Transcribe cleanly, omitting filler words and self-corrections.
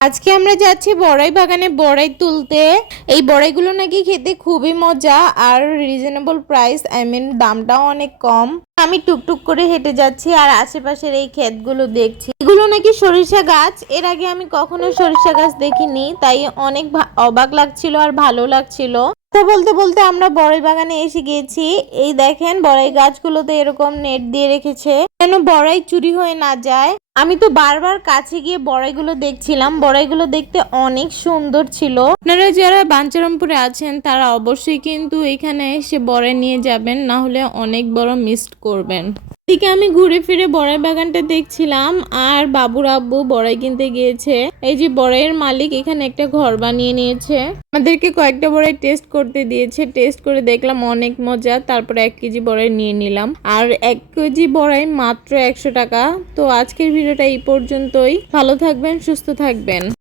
আজকে আমরা যাচ্ছি বড়াই বাগানে বড়াই তুলতে। এই বড়াইগুলো নাকি খেতে খুবই মজা আর রিজনেবল প্রাইস, দামটাও অনেক কম। আমি টুকটুক করে হেঁটে যাচ্ছি আর আশেপাশের এই ক্ষেতগুলো দেখছি। এগুলো নাকি সরিষা গাছ। এর আগে আমি কখনো সরিষা গাছ দেখিনি, তাই অনেক অবাক লাগছিল আর ভালো লাগছিল। কথা বলতে বলতে আমরা বড়াই বাগানে এসে গিয়েছি। এই দেখেন বড়াই গাছগুলোতে এরকম নেট দিয়ে রেখেছে যেন বড়াই চুরি হয়ে না যায়। আমি তো বারবার কাছে গিয়ে বড়াইগুলো দেখছিলাম। বড়াইগুলো দেখতে অনেক সুন্দর ছিল। আপনারা যারা বাঞ্ছারামপুরে আছেন তারা অবশ্যই কিন্তু এখানে এসে বড়াই নিয়ে যাবেন, না হলে অনেক বড় মিস করবেন। এদিকে আমি ঘুরে ফিরে বড়াই বাগানটা দেখছিলাম আর বাবুর আব্বু বড়াই কিনতে গিয়েছে। এই যে বড়াইয়ের মালিক এখানে একটা ঘর বানিয়ে নিয়েছে। আমাদেরকে কয়েকটা বড়াই টেস্ট করতে দিয়েছে। টেস্ট করে দেখলাম অনেক মজা। তারপরে 1 কেজি বড়াই নিয়ে নিলাম। আর 1 কেজি বড়াই মাত্র 100 টাকা। তো আজকের ভিডিওটা এই পর্যন্তই। ভালো থাকবেন, সুস্থ থাকবেন।